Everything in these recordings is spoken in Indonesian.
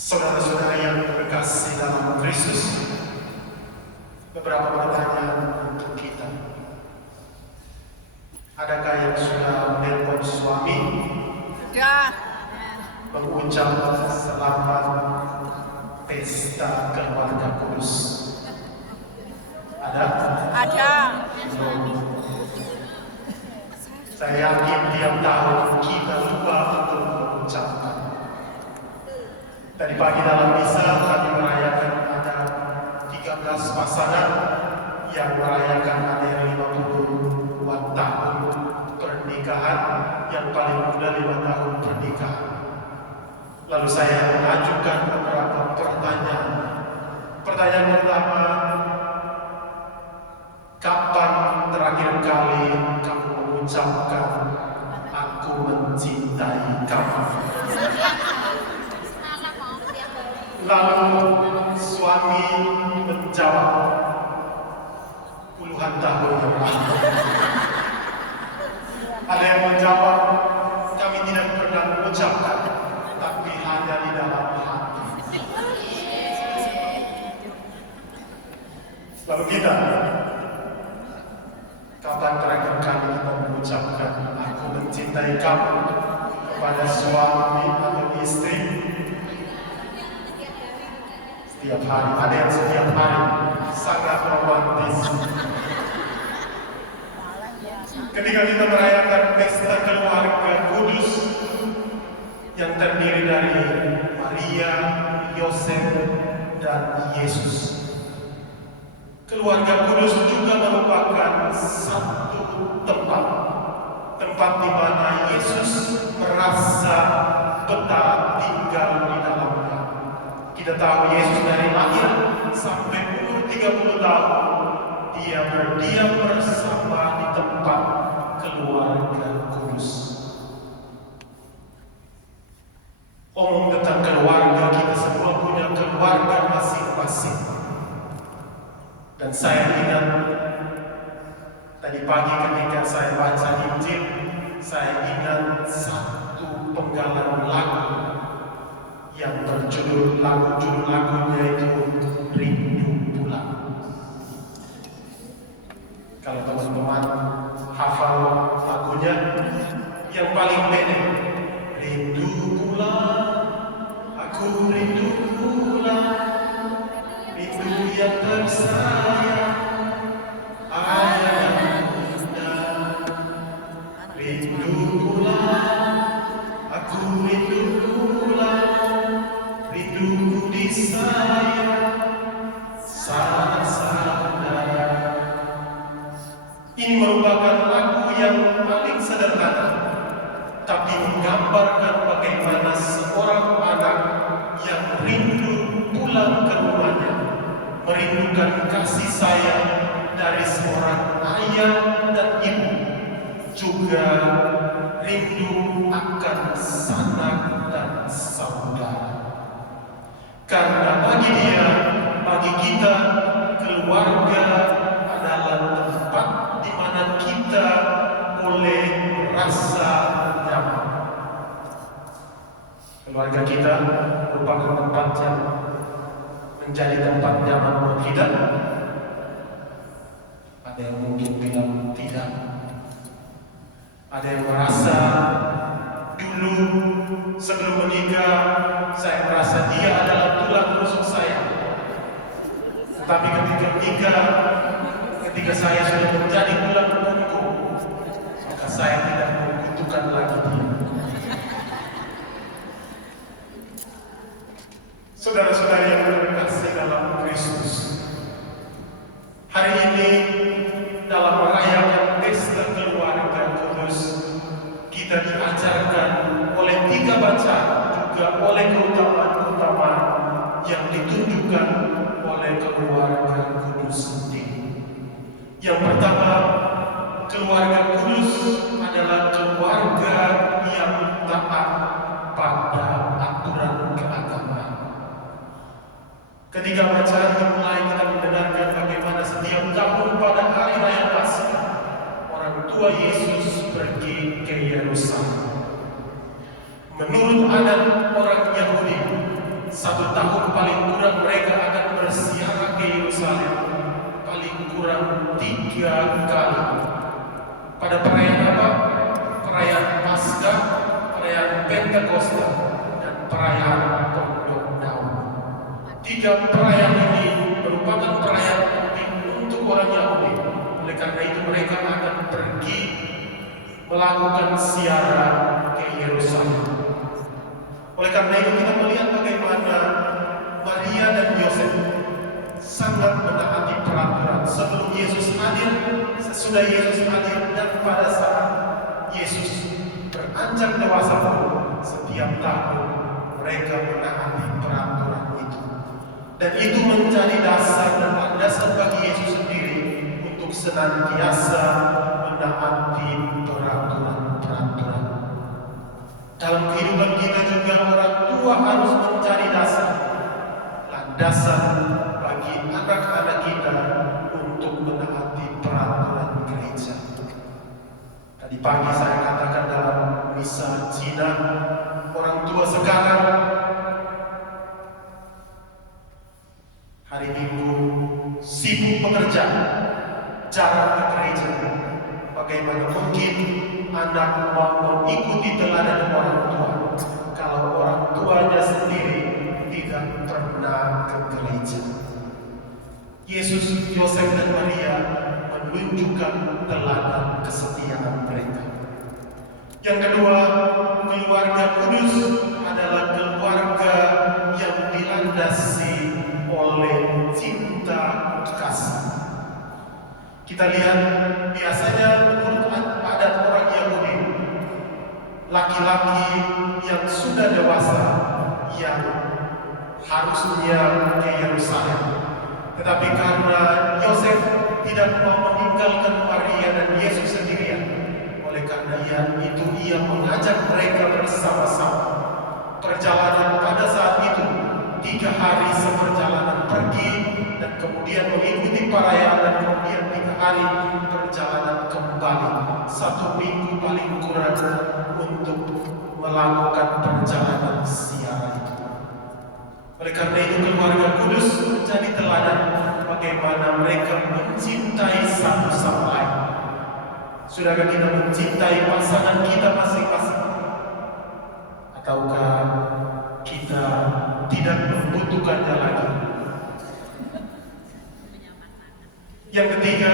Saudara-saudara yang terkasih dalam Kristus, beberapa pertanyaan untuk kita. Adakah yang sudah menelpon suami? Sudah. Mengucap selamat pesta keluarga kudus? Ada? Ada. Saya yakin tiap tahun kita lupa untuk mengucapkan. Tadi pagi dalam misa kami merayakan ada 13 pasangan yang merayakan ada 52 tahun pernikahan, yang paling muda 5 tahun pernikahan. Lalu saya mengajukan beberapa pertanyaan. Pertanyaan pertama, kapan terakhir kali kamu mengucapkan aku mencintai kamu? Lalu suami menjawab, puluhan tahun yang lalu. Ada yang menjawab, kami tidak pernah mengucapkan, tapi hanya di dalam hati. Lalu kita, kapan terakhir kali kita mengucapkan aku mencintai kamu kepada suami atau istri? Setiap hari, ada yang setiap hari, sangat romantis. Ketika kita merayakan pesta keluarga kudus yang terdiri dari Maria, Yosef, dan Yesus. Keluarga kudus juga merupakan satu tempat di mana Yesus merasa betah tinggal di dalamnya. Kita tahu Yesus dari lahir sampai umur 30 tahun dia berdiam bersama di tempat keluarga kudus. Omong tentang keluarga, kita semua punya keluarga masing-masing. Dan saya ingat tadi pagi ketika saya baca Injil, saya ingat satu penggalan lagu yang judul lagunya itu Rindu Pulang. Kalau teman-teman hafal lagunya, yang paling pendek, rindu pulang, aku rindu pulang, rindu yang tersayang, ayah dan bunda, rindu pulang, aku rindu pulang, rinduku disayang, sana-sana. Ini merupakan lagu yang paling sederhana, tapi menggambarkan bagaimana seorang anak yang rindu pulang ke rumahnya, merindukan kasih sayang dari seorang ayah dan ibu, juga rindu akan sanak dan saudara. Karena bagi dia, bagi kita, keluarga adalah tempat di mana kita boleh merasa nyaman. Keluarga kita merupakan tempat yang menjadi tempat nyaman buat kita. Ada yang mungkin bilang tidak. Ada yang merasa dulu sebelum menikah saya merasa dia adalah tulang rusuk saya. Tetapi ketika menikah, ketika saya sudah menjadi tulang punggung, maka saya tidak membutuhkan lagi dia. Saudara-saudara yang terkasih dalam Kristus, hari ini dalam merayakan pesta keluarga kudus, kita diajarkan oleh 3 bacaan, juga oleh keutamaan-keutamaan yang ditunjukkan oleh keluarga kudus sendiri. Yang pertama, keluarga kudus adalah keluarga yang taat pada aturan keagamaan. Ketika bacaan dimulai, kita mendengarkan bagaimana setiap tahun pada hari raya Paskah, orang tua Yesus pergi ke Yerusalem. Menurut adat orang Yahudi, satu Tiga perayaan ini merupakan perayaan penting untuk orang Yahudi. Oleh karena itu mereka akan pergi melakukan ziarah ke Yerusalem. Oleh karena itu kita melihat bagaimana Maria dan Yosef sangat menaati peraturan sebelum Yesus hadir, sesudah Yesus hadir, dan pada saat Yesus beranjak dewasa pun setiap tahun mereka menaati peraturan itu. Dan itu menjadi dasar dan landasan bagi Yesus sendiri untuk senantiasa menaati peraturan-peraturan. Dalam kehidupan kita juga orang tua harus menjadi dasar, landasan bagi anak-anak kita untuk menaati peraturan gereja. Tadi pagi saya katakan dalam misa Cina, orang tua sekarang hari Minggu sibuk bekerja, jarang ke gereja. Bagaimana mungkin anak mau mengikuti teladan orang tua kalau orang tuanya sendiri tidak pernah ke gereja? Yesus, Yosef, dan Maria menunjukkan teladan kesetiaan mereka. Yang kedua, keluarga kudus adalah keluarga yang dilandasi oleh cinta kasih. Kita lihat biasanya menurut adat orang Yahudi, laki-laki yang sudah dewasa yang harusnya ke Yerusalem. Tetapi karena Yosef tidak mau meninggalkan Maria dan Yesus sendirian, oleh karena itu ia mengajak mereka bersama-sama. Perjalanan pada saat itu 3 hari seperjalanan pergi, dan kemudian mengikuti perayaan, dan kemudian 3 hari perjalanan kembali. 1 minggu paling kurang untuk melakukan perjalanan ziarah itu. Oleh karena itu keluarga kudus menjadi teladan bagaimana mereka mencintai satu sama lain. Sudahkah kita mencintai pasangan kita masing-masing? Ataukah kita tidak membutuhkannya lagi? Yang ketiga,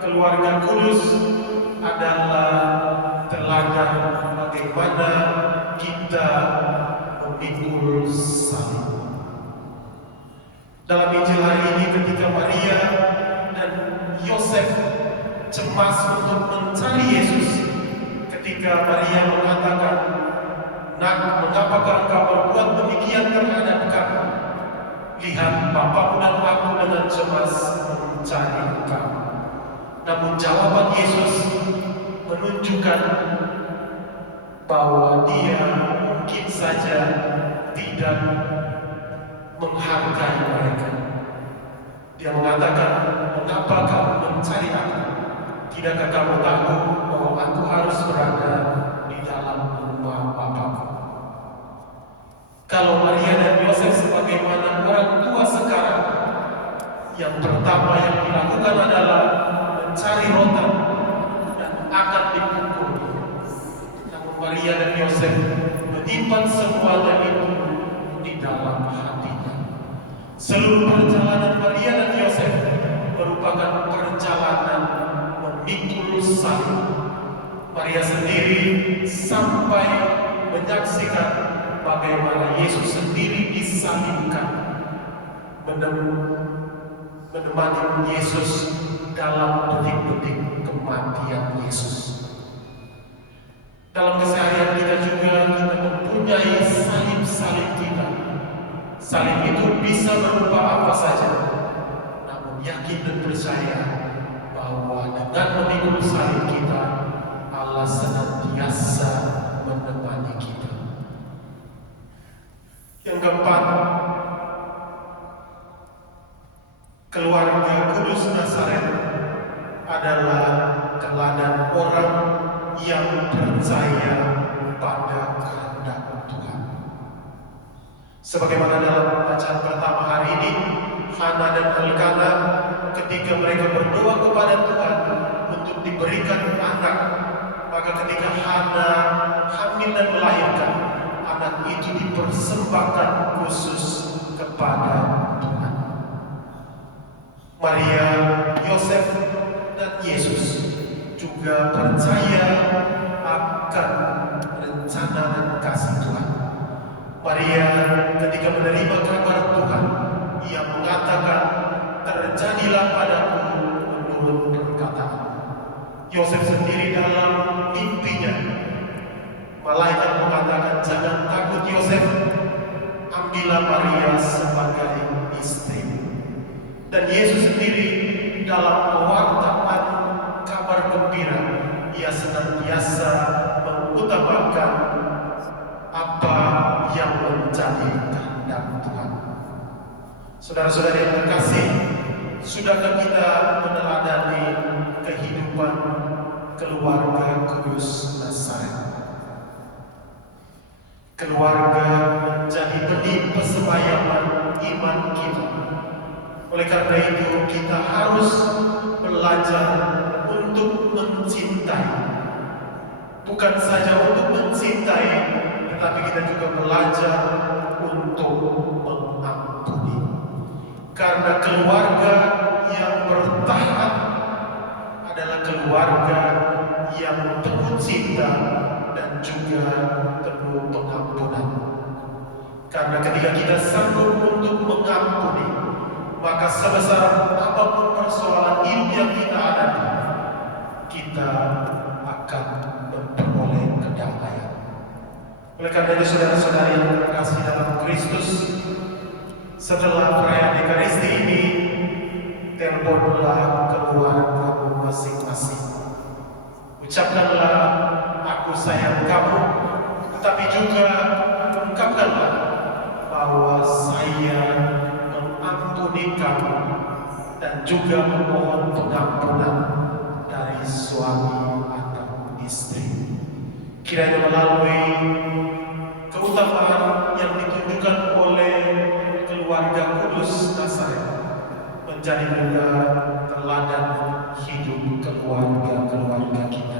keluarga kudus adalah teladan bagaimana kita memikul salib. Dalam Injil hari ini ketika Maria dan Yosef cemas untuk mencari Yesus, ketika Maria mengatakan, "Nak, mengapakah engkau berbuat demikian terhadap kami? Lihat, Bapakmu dan aku dengan cemas mencari engkau." Namun jawaban Yesus menunjukkan bahwa dia mungkin saja tidak menghargai mereka. Dia mengatakan, "Mengapa kamu mencari aku? Tidakkah kamu tahu bahwa aku harus berada di dalam rumah Bapakku?" Kalau Maria dan Yosef sebagaimana orang tua sekarang, yang pertama yang dilakukan adalah mencari rotan dan akan dipukul. Namun Maria dan Yosef menyimpan semuanya itu di dalam hatinya. Seluruh perjalanan Maria dan Yosef merupakan perjalanan memikul salib. Maria sendiri sampai menyaksikan bagaimana Yesus sendiri disalibkan, menemani Yesus dalam detik-detik kematian Yesus. Dalam keseharian kita juga kita mempunyai salib-salib kita. Salib itu bisa berupa apa saja, namun yakin dan percaya bahwa dengan memikul salib kita, Allah senantiasa menemani kita. Yang keempat, keluarga kudus Nazaret adalah teladan orang yang percaya pada kehendak Tuhan. Sebagaimana dalam bacaan pertama hari ini, Hana dan Elkana ketika mereka berdoa kepada Tuhan untuk diberikan anak, maka ketika Hana hamil dan melahirkan, anak itu dipersembahkan khusus kepada Tuhan. Maria, Yosef, dan Yesus juga percaya akan rencana dan kasih Tuhan. Maria ketika menerima kabar Tuhan, ia mengatakan, terjadilah padaku menurut perkataan. Yosef sendiri dalam mimpinya, malaikat mengatakan, jangan takut Yosef, ambillah Maria sebagai istri. Dan Yesus sendiri dalam mewartakan kabar gembira, ia senantiasa mengutamakan apa yang menjadi kehendak Tuhan. Saudara-saudari yang terkasih, sudahkah kita meneladani kehidupan keluarga kudus Nazaret? Keluarga menjadi benih persemayaman iman kita. Oleh karena itu, kita harus belajar untuk mencintai. Bukan saja untuk mencintai, tetapi kita juga belajar untuk mengampuni. Karena keluarga yang bertahan adalah keluarga yang penuh cinta dan juga penuh pengampunan. Karena ketika kita sanggup untuk mengampuni, maka sebesar apapun persoalan hidup yang kita hadapi, kita akan memperoleh kedamaian. Oleh karena itu, saudara-saudari yang terkasih dalam Kristus, setelah perayaan Ekaristi ini, teleponlah keluargamu masing-masing. Ucapkanlah, aku sayang kamu, tetapi juga ungkapkanlah bahwa saya mengampuni kamu dan juga memohon pengampunan dari suami atau istri. Kiranya melalui keutamaan yang ditunjukkan oleh keluarga kudus Nazaret menjadi juga teladan hidup keluarga-keluarga kita.